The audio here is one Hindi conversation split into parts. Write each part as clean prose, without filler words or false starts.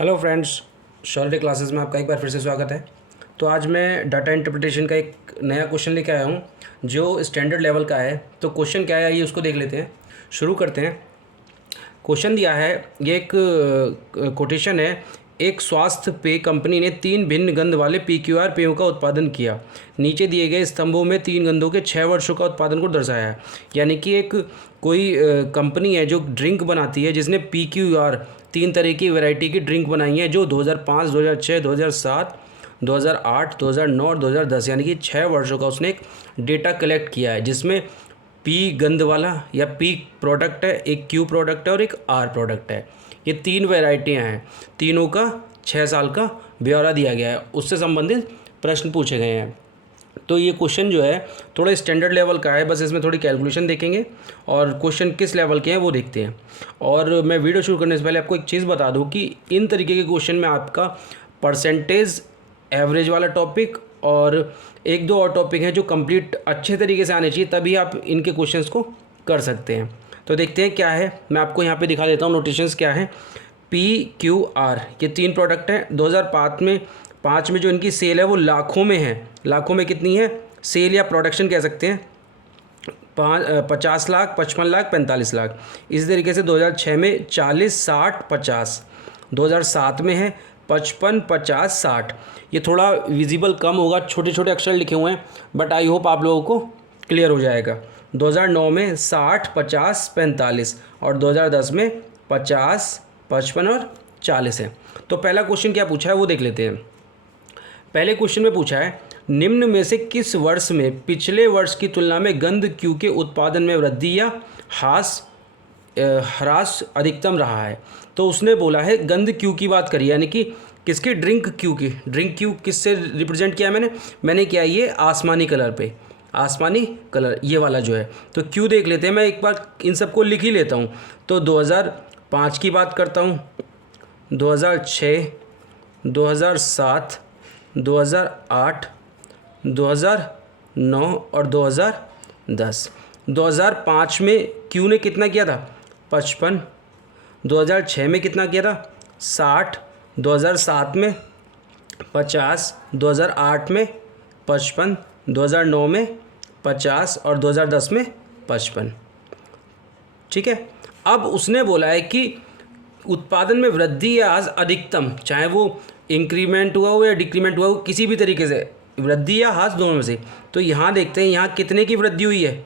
हेलो फ्रेंड्स, शॉलिडे क्लासेस में आपका एक बार फिर से स्वागत है। तो आज मैं डाटा इंटरप्रिटेशन का एक नया क्वेश्चन लेके आया हूँ जो स्टैंडर्ड लेवल का है। तो क्वेश्चन क्या है आइए उसको देख लेते हैं। शुरू करते हैं। क्वेश्चन दिया है, ये एक कोटेशन है। एक स्वास्थ्य पेय कंपनी ने 3 भिन्न गंध वाले PQR पेयों का उत्पादन किया। नीचे दिए गए स्तंभों में 3 गंधों के 6 वर्षों का उत्पादन को दर्शाया है। यानी कि एक कोई कंपनी है जो ड्रिंक बनाती है, जिसने PQR 3 तरह की वैरायटी की ड्रिंक बनाई है, जो 2005, 2006, 2007, 2008, 2009 और 2010 यानी कि 6 वर्षों का उसने एक डेटा कलेक्ट किया है, जिसमें पी गंध वाला या पी प्रोडक्ट है, एक क्यू प्रोडक्ट है और एक आर प्रोडक्ट है। ये 3 वैरायटियाँ हैं। तीनों का 6 साल का ब्यौरा दिया गया है, उससे संबंधित प्रश्न पूछे गए हैं। तो ये क्वेश्चन जो है थोड़ा स्टैंडर्ड लेवल का है, बस इसमें थोड़ी कैलकुलेशन देखेंगे और क्वेश्चन किस लेवल के हैं वो देखते हैं। और मैं वीडियो शुरू करने से पहले आपको एक चीज़ बता दूं कि इन तरीके के क्वेश्चन में आपका परसेंटेज, एवरेज वाला टॉपिक और एक दो और टॉपिक हैं जो कंप्लीट अच्छे तरीके से आने चाहिए, तभी आप इनके क्वेश्चंस को कर सकते हैं। तो देखते हैं क्या है। मैं आपको यहाँ पे दिखा देता हूँ नोटेशंस क्या है। PQR ये 3 प्रोडक्ट हैं। 2005 में जो इनकी सेल है वो लाखों में है। लाखों में कितनी है सेल या प्रोडक्शन कह सकते हैं? 50 लाख, 55 लाख, 45 लाख। इसी तरीके से 2006 में 40, 60, 50। 2007 में है 55, 50, 60। ये थोड़ा विजिबल कम होगा, छोटे छोटे अक्षर लिखे हुए हैं, बट आई होप आप लोगों को क्लियर हो जाएगा। 2009 में 60, 50, 45 और 2010 में 50, 55 और 40 है। तो पहला क्वेश्चन क्या पूछा है वो देख लेते हैं। पहले क्वेश्चन में पूछा है, निम्न में से किस वर्ष में पिछले वर्ष की तुलना में गंध क्यू के उत्पादन में वृद्धि या ह्रास अधिकतम रहा है? तो उसने बोला है गंध क्यू की बात करी, यानी कि किसकी? ड्रिंक क्यू की। ड्रिंक क्यू किससे रिप्रेजेंट किया मैंने किया ये आसमानी कलर पे, आसमानी कलर ये वाला जो है। तो क्यू देख लेते हैं, मैं एक बार इन सबको लिख ही लेता हूँ। तो 2005 की बात करता हूँ, 2006, 2007, 2008, 2009 और 2010। 2005 में क्यू ने कितना किया था? 55। 2006 में कितना किया था? 60। 2007 में 50। 2008 में 55। 2009 में 50 और 2010 में 55। ठीक है। अब उसने बोला है कि उत्पादन में वृद्धि या अधिकतम, चाहे वो इंक्रीमेंट हुआ हो या डिक्रीमेंट हुआ हो, किसी भी तरीके से वृद्धि या ह्रास दोनों में से। तो यहाँ देखते हैं यहाँ कितने की वृद्धि हुई है?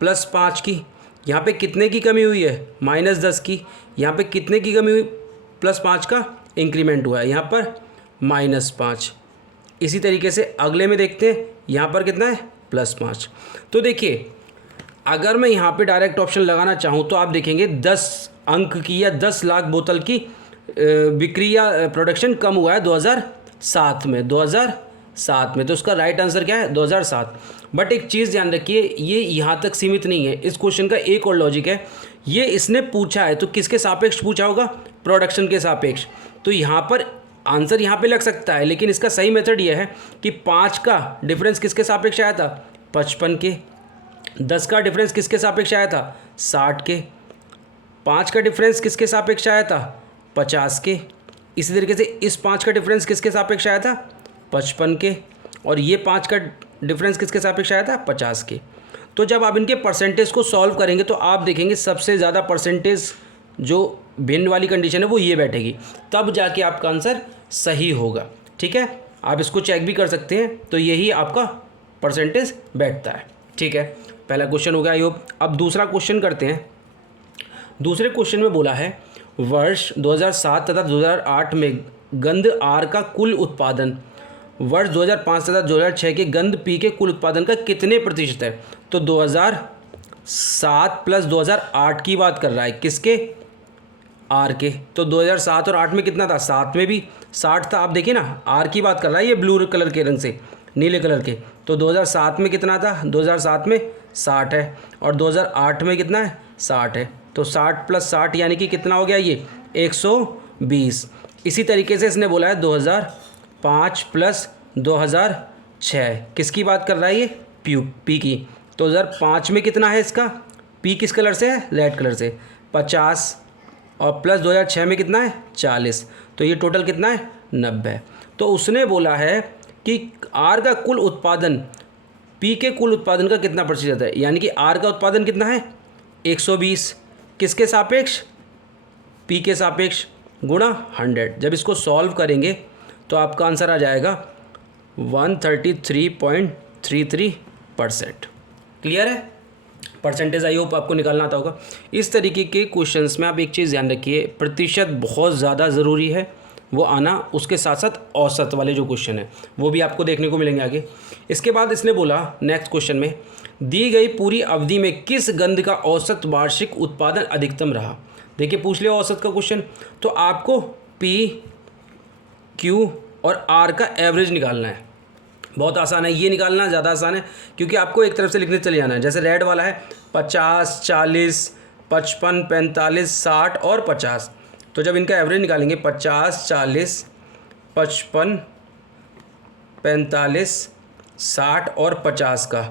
+5 की। यहाँ पे कितने की कमी हुई है? -10 की। यहाँ पे कितने की कमी हुई? +5 का इंक्रीमेंट हुआ है, यहाँ पर -5। इसी तरीके से अगले में देखते हैं, यहाँ पर कितना है? +5। तो देखिए, अगर मैं यहाँ पे डायरेक्ट ऑप्शन लगाना चाहूँ तो आप देखेंगे 10 अंक की या 10 लाख बोतल की बिक्री या प्रोडक्शन कम हुआ है 2007 में। 2007 में तो उसका राइट आंसर क्या है? 2007। बट एक चीज़ ध्यान रखिए, ये यहाँ तक सीमित नहीं है। इस क्वेश्चन का एक और लॉजिक है, ये इसने पूछा है तो किसके सापेक्ष पूछा होगा? प्रोडक्शन के सापेक्ष। तो यहाँ पर आंसर यहाँ पे लग सकता है, लेकिन इसका सही मेथड ये है कि 5 का डिफरेंस किसके सापेक्ष आया था? 55 के। 10 का डिफरेंस किसके सापेक्ष आया था? 60 के। 5 का डिफरेंस किसके सापेक्ष आया था? 50 के। इसी तरीके से इस 5 का डिफरेंस किसके सापेक्ष आया था? 55 के। और ये 5 का डिफरेंस किसके सापेक्ष आया था? 50 के। तो जब आप इनके परसेंटेज को सॉल्व करेंगे तो आप देखेंगे सबसे ज़्यादा परसेंटेज जो भिन्न वाली कंडीशन है वो ये बैठेगी, तब जाके आपका आंसर सही होगा। ठीक है, आप इसको चेक भी कर सकते हैं। तो यही आपका परसेंटेज बैठता है। ठीक है, पहला क्वेश्चन हो गया आई होप। अब दूसरा क्वेश्चन करते हैं। दूसरे क्वेश्चन में बोला है, वर्ष 2007 तथा 2008 में गंध आर का कुल उत्पादन वर्ष 2005 तथा 2006 के गंध पी के कुल उत्पादन का कितने प्रतिशत है? तो 2007 + 2008 की बात कर रहा है, किसके? आर के। तो 2007 और 8 में कितना था? 7 में भी 60 था। आप देखिए ना, आर की बात कर रहा है ये ब्लू कलर के रंग से, नीले कलर के। तो 2007 में कितना था? 2007 में 60 है और 2008 में कितना है? 60 है। तो 60 + 60 यानी कि कितना हो गया ये? 120। इसी तरीके से इसने बोला है 2005 + 2006, किसकी बात कर रहा है ये? पी की। तो 2005 में कितना है इसका? पी किस कलर से है? रेड कलर से। 50 और प्लस 2006 में कितना है 40, तो ये टोटल कितना है 90। तो उसने बोला है कि आर का कुल उत्पादन पी के कुल उत्पादन का कितना प्रतिशत है, यानी कि आर का उत्पादन कितना है 120, किसके सापेक्ष पी के सापेक्ष, गुणा 100। जब इसको सॉल्व करेंगे तो आपका आंसर आ जाएगा 133.33%। क्लियर है? परसेंटेज आई होप आपको निकालना आता होगा। इस तरीके के क्वेश्चंस में आप एक चीज़ ध्यान रखिए, प्रतिशत बहुत ज़्यादा ज़रूरी है वो आना, उसके साथ साथ औसत वाले जो क्वेश्चन है वो भी आपको देखने को मिलेंगे आगे। इसके बाद इसने बोला नेक्स्ट क्वेश्चन में, दी गई पूरी अवधि में किस गंध का औसत वार्षिक उत्पादन अधिकतम रहा। देखिए पूछ लिया औसत का क्वेश्चन, तो आपको पी, क्यू और आर का एवरेज निकालना है। बहुत आसान है, ये निकालना ज़्यादा आसान है क्योंकि आपको एक तरफ से लिखने चले जाना है। जैसे रेड वाला है 50, 40, 55, 45, 60 और 50, तो जब इनका एवरेज निकालेंगे 50, 40, 55, 45, 60 और 50 का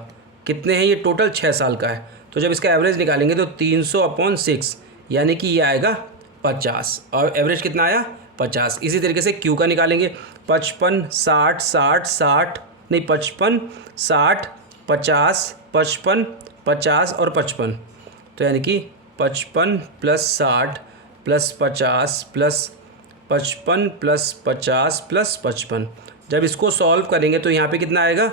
कितने हैं, ये टोटल 6 साल का है। तो जब इसका एवरेज निकालेंगे तो 300/6, यानी कि ये आएगा 50, और एवरेज कितना आया 50। इसी तरीके से क्यू का निकालेंगे 55, 60, 60, 60 नहीं 55, 60, 50, 55, 50 और 55, तो यानी कि 55 + 60 + 50 + 55 + 50 + 55। जब इसको सॉल्व करेंगे तो यहाँ पे कितना आएगा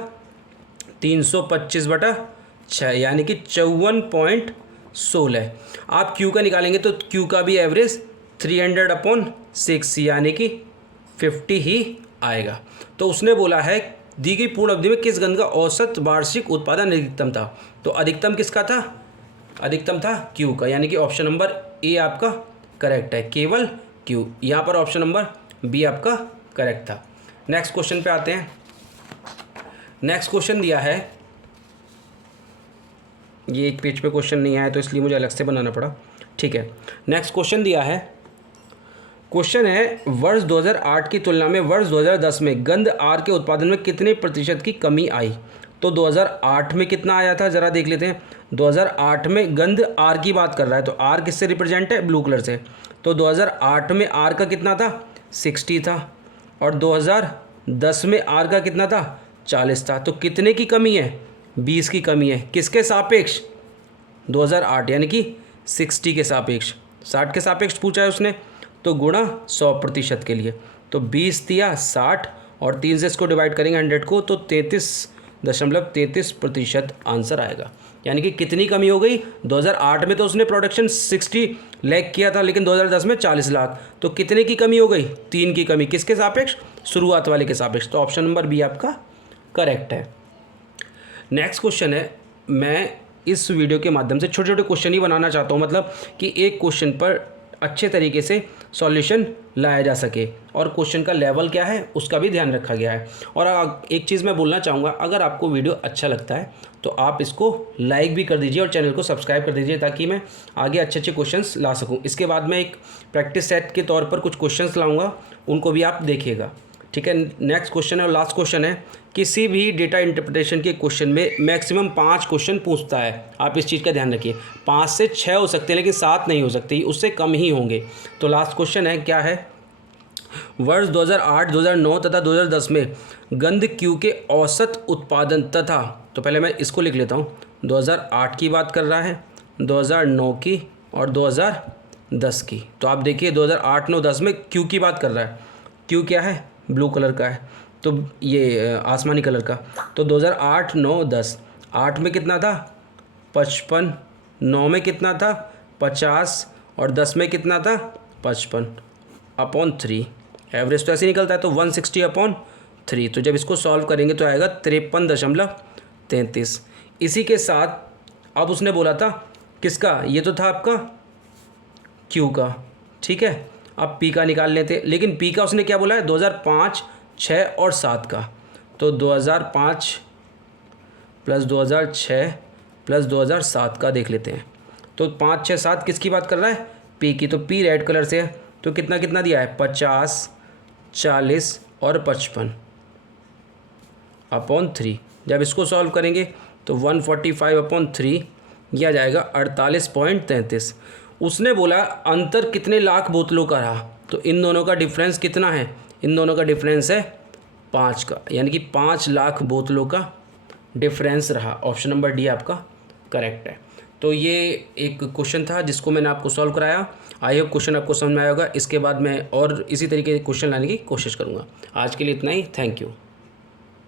325/6, यानी कि 54.16। आप क्यू का निकालेंगे तो क्यू का भी एवरेज 300/6, यानी कि 50 ही आएगा। तो उसने बोला है दी गई पूर्ण अवधि में किस गंध का औसत वार्षिक उत्पादन अधिकतम था। तो अधिकतम किसका था, अधिकतम था क्यू का, यानी कि ऑप्शन नंबर ए आपका करेक्ट है, केवल क्यू। यहाँ पर ऑप्शन नंबर बी आपका करेक्ट था। नेक्स्ट क्वेश्चन पे आते हैं। नेक्स्ट क्वेश्चन दिया है, ये एक पेज पे क्वेश्चन नहीं आया तो इसलिए मुझे अलग से बनाना पड़ा, ठीक है। नेक्स्ट क्वेश्चन दिया है, क्वेश्चन है वर्ष 2008 की तुलना में वर्ष 2010 में गंध आर के उत्पादन में कितने प्रतिशत की कमी आई। तो 2008 में कितना आया था ज़रा देख लेते हैं। 2008 में गंध आर की बात कर रहा है, तो आर किससे रिप्रेजेंट है, ब्लू कलर से। तो 2008 में आर का कितना था 60 था, और 2010 में आर का कितना था 40 था। तो कितने की कमी है 20 की कमी है, किसके सापेक्ष 2008, यानी कि 60 के सापेक्ष, 60 के सापेक्ष पूछा है उसने, तो गुणा 100% के लिए। तो 20 दिया 60 और 3 से इसको डिवाइड करेंगे 100 को, तो 33.33% आंसर आएगा। यानी कि कितनी कमी हो गई, 2008 में तो उसने प्रोडक्शन 60 लाख किया था, लेकिन 2010 में 40 लाख, तो कितने की कमी हो गई 3 की कमी, किसके सापेक्ष, शुरुआत वाले के सापेक्ष। तो ऑप्शन नंबर बी आपका करेक्ट है। नेक्स्ट क्वेश्चन है, मैं इस वीडियो के माध्यम से छोटे छोटे क्वेश्चन ही बनाना चाहता हूँ, मतलब कि एक क्वेश्चन पर अच्छे तरीके से सॉल्यूशन लाया जा सके, और क्वेश्चन का लेवल क्या है उसका भी ध्यान रखा गया है। और एक चीज़ मैं बोलना चाहूँगा, अगर आपको वीडियो अच्छा लगता है तो आप इसको लाइक भी कर दीजिए और चैनल को सब्सक्राइब कर दीजिए, ताकि मैं आगे अच्छे अच्छे क्वेश्चंस ला सकूँ। इसके बाद मैं एक प्रैक्टिस सेट के तौर पर कुछ क्वेश्चंस लाऊँगा, उनको भी आप देखिएगा, ठीक है। नेक्स्ट क्वेश्चन है और लास्ट क्वेश्चन है, किसी भी डेटा इंटरप्रिटेशन के क्वेश्चन में मैक्सिमम 5 क्वेश्चन पूछता है। आप इस चीज़ का ध्यान रखिए, 5 से 6 हो सकते हैं लेकिन 7 नहीं हो सकते, उससे कम ही होंगे। तो लास्ट क्वेश्चन है, क्या है, वर्ष 2008, 2009 तथा 2010 में गंध क्यू के औसत उत्पादन तथा, तो पहले मैं इसको लिख लेता हूँ, 2008 की बात कर रहा है, 2009 की और 2010 की। तो आप देखिए 2008, 9, 10 में क्यू की बात कर रहा है, क्यू क्या है, ब्लू कलर का है, तो ये आसमानी कलर का। तो 2008, 9, 10, 8 में कितना था 55, 9 में कितना था 50 और 10 में कितना था 55/3। एवरेज तो ऐसे निकलता है, तो 160/3। तो जब इसको सॉल्व करेंगे तो आएगा 53.33। इसी के साथ अब उसने बोला था किसका, ये तो था आपका क्यू का, ठीक है। अब पी का निकाल लेते, लेकिन पी का उसने क्या बोला है 2005, 6 और 7 का। तो 2005 + 2006 + 2007 का देख लेते हैं। तो 5, 6, 7 किसकी बात कर रहा है, पी की। तो पी रेड कलर से है, तो कितना कितना दिया है 50, 40 और 55/3। जब इसको सॉल्व करेंगे तो 145/3 यह आ जाएगा 48.33। उसने बोला अंतर कितने लाख बोतलों का रहा, तो इन दोनों का डिफरेंस कितना है, इन दोनों का डिफरेंस है 5 का, यानी कि 5 लाख बोतलों का डिफरेंस रहा। ऑप्शन नंबर डी आपका करेक्ट है। तो ये एक क्वेश्चन था जिसको मैंने आपको सॉल्व कराया। आई होप क्वेश्चन आपको समझ में आया होगा। इसके बाद मैं और इसी तरीके के क्वेश्चन लाने की कोशिश करूँगा। आज के लिए इतना ही, थैंक यू।